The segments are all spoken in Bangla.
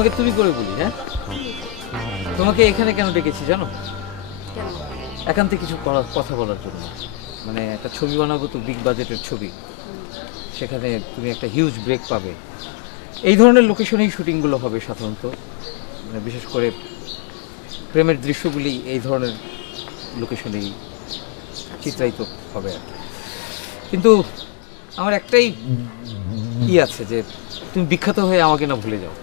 তোমাকে তুমি করে বলি। হ্যাঁ, তোমাকে এখানে কেন ডেকেছি জানো? একান্তে কিছু কথা বলার জন্য। মানে একটা ছবি বানাবো তো, বিগ বাজেটের ছবি। সেখানে তুমি একটা হিউজ ব্রেক পাবে। এই ধরনের লোকেশনেই শুটিংগুলো হবে সাধারণত, মানে বিশেষ করে প্রেমের দৃশ্যগুলি এই ধরনের লোকেশনেই চিত্রায়িত হবে আর কি। কিন্তু আমার একটাই ই আছে যে তুমি বিখ্যাত হয়ে আমাকে না ভুলে যাও।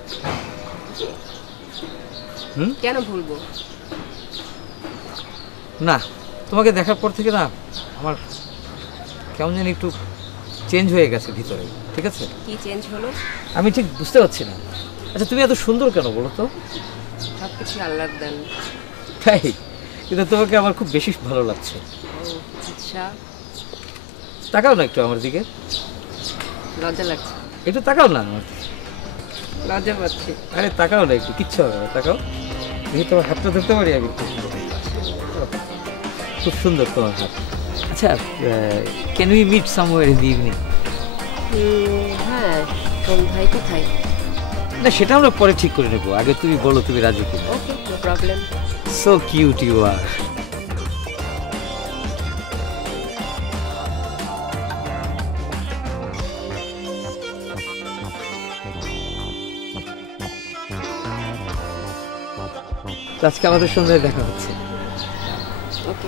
কেন ভুলবো? না, তোমাকে দেখার পর থেকে না আমার কেমন জানি একটু চেঞ্জ হয়ে গেছে ভিতরে। ঠিক আছে, কি চেঞ্জ হলো আমি ঠিক বুঝতে পারছি না। আচ্ছা, তুমি এত সুন্দর কেন বলো তো? সব কিছু আল্লাহর দান। তাই? কিন্তু তোমাকে আমার খুব বেশি ভালো লাগছে। আচ্ছা, তাকাও না একটু আমার দিকে। লজ্জা লাগছে। একটু তাকাও না আমার দিকে। লজ্জা পাচ্ছি। আরে তাকাও না একটু, কিচ্ছু হবে না, তাকাও। দেখি তোমার হাতটা ধরতে পারি আমি? খুব সুন্দর তোমার হাত। আচ্ছা, can we meet somewhere in the evening? হ্যাঁ, ভাই কোথায়? না, সেটা আমরা পরে ঠিক করে নেবো। আগে তুমি বলো তুমি রাজি কিনা। Okay, no problem. So cute you are. আজকে আমাদের সন্ধ্যায় দেখা হচ্ছে। ওকে।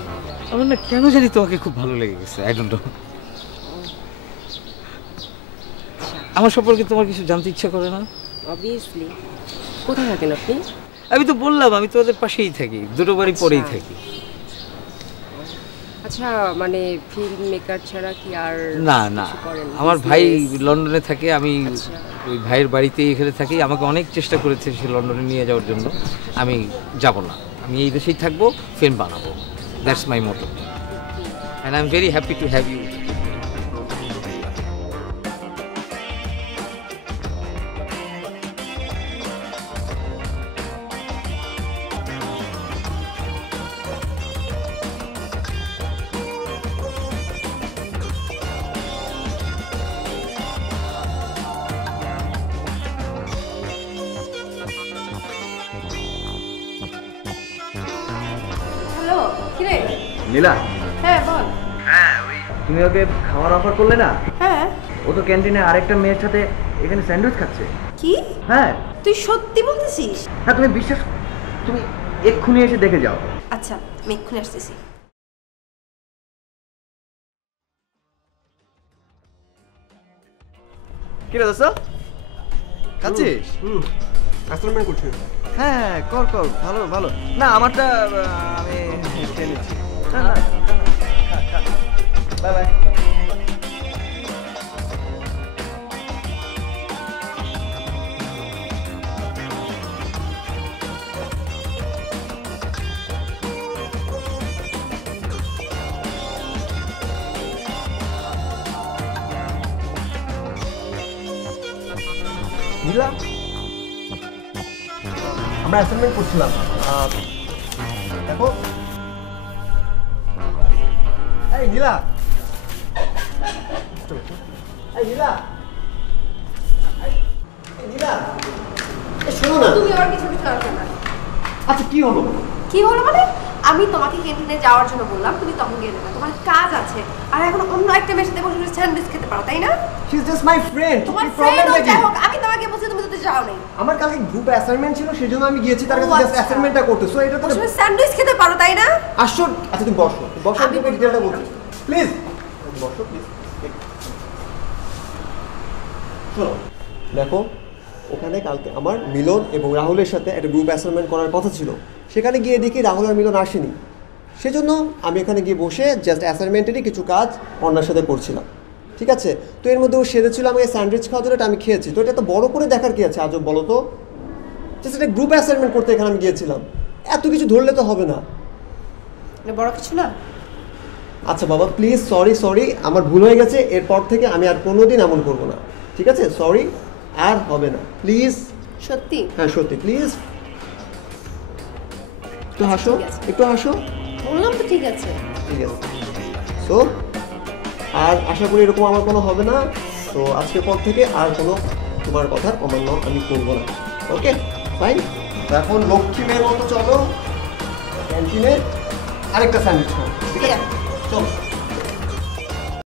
আমার না কেন জানি তোমাকে খুব ভালো লেগে গেছে। আই ডোন্ট নো, আমার সম্পর্কে তোমার কিছু জানতে ইচ্ছা করে না? অবভিয়াসলি। কোথায় থাকেন আপনি? আমি তো বললাম আমি তোমাদের পাশেই থাকি, দুটো বাড়ি পরেই থাকি। আচ্ছা, মানে ফিল্ম মেকার ছাড়া কি আর না না, আমার ভাই লন্ডনে থাকে, আমি ওই ভাইয়ের বাড়িতেই এখানে থাকি। আমাকে অনেক চেষ্টা করেছে সে লন্ডনে নিয়ে যাওয়ার জন্য, আমি যাব না, আমি এই দেশেই থাকবো, ফিল্ম বানাবো। That's my motto and I am very happy to have you. Hello, কি রে? নীলা। হ্যাঁ বল। হ্যাঁ, ওই তুমি ওকে খাওয়ার অফার করলে না? হ্যাঁ। ও তো ক্যান্টিনে আরেকটা মেয়ের সাথে এখানে স্যান্ডউইচ খাচ্ছে। কি? হ্যাঁ। তুই সত্যি বলতেছিস? হ্যাঁ, তুমি বিশ্বাস, তুমি এক্ষুনি এসে দেখে যাও। আচ্ছা, আমি এক্ষুনি আসতেছি। কি রে দোস্ত, খাচ্ছিস? অ্যাসাইনমেন্ট করছি। হ্যাঁ, কর কর, ভালো ভালো। না, আমারটা আমি খেয়ে নিচ্ছি। না না, বাই বাই। নীলা, আমরা অ্যাসাইনমেন্ট করছিলাম। দেখো, এই নীলা, এই নীলা, এই নীলা, এই শোনো না। তুমি আর কিছু কিছু করবে না। আচ্ছা, কি হলো? কি হলো মানে? আমি তোমাকে ক্যান্টিনে যাওয়ার জন্য বললাম, তুমি তখন গেলে না। তোমার কাজ আছে, আর এখন অন্য একটা মেয়ের সাথে বসে স্যান্ডউইচ খেতে পারো, তাই না? She is just my friend. তোমার ফ্রেন্ড যাই হোক, আমি তোমাকে বলছি তুমি তো যাও নাই। আমার কালকে গ্রুপ অ্যাসাইনমেন্ট ছিল, সেজন্য আমি গিয়েছি তার কাছে ও, জাস্ট আচ্ছা। অ্যাসাইনমেন্টটা করতে। সো এটা তো তুমি স্যান্ডউইচ খেতে পারো, তাই না? আসো। আচ্ছা, তুমি বসো, বসো, আমি তোমাকে ডিটেইলটা বলছি। প্লিজ বসো, প্লিজ। শোনো, দেখো, ওখানে কালকে আমার মিলন এবং রাহুলের সাথে একটা গ্রুপ অ্যাসাইনমেন্ট করার কথা ছিল। সেখানে গিয়ে দেখি রাহুল আর মিলন আসেনি। সেজন্য আমি এখানে গিয়ে বসে জাস্ট অ্যাসাইনমেন্টেরই কিছু কাজ অন্যার সাথে করছিলাম। ঠিক আছে? তো এর মধ্যে ও সেরেছিল আমাকে স্যান্ডউইচ খাওয়ার জন্য, এটা আমি খেয়েছি। তো এটা তো বড় করে দেখার কি আছে আজব, বলো তো? জাস্ট একটা গ্রুপ অ্যাসাইনমেন্ট করতে এখানে আমি গিয়েছিলাম, এত কিছু ধরলে তো হবে না। বড় কিছু না। আচ্ছা বাবা, প্লিজ, সরি সরি, আমার ভুল হয়ে গেছে। এরপর থেকে আমি আর কোনোদিন এমন করবো না, ঠিক আছে? সরি, আর হবে না, প্লিজ। সত্যি? হ্যাঁ সত্যি, প্লিজ। একটু হাসো, একটু হাসো। বললাম তো, ঠিক আছে। ঠিক আছে। সো আর আশা করি এরকম আমার কোনো হবে না। তো আজকের পর থেকে আর কোনো তোমার কথার অমান্য আমি করবো না, ওকে? ফাইন। তো এখন লক্ষ্মী মেয়ের মতো চলো ক্যান্টিনে আরেকটা স্যান্ডউইচ খাও, ঠিক আছে? চলো।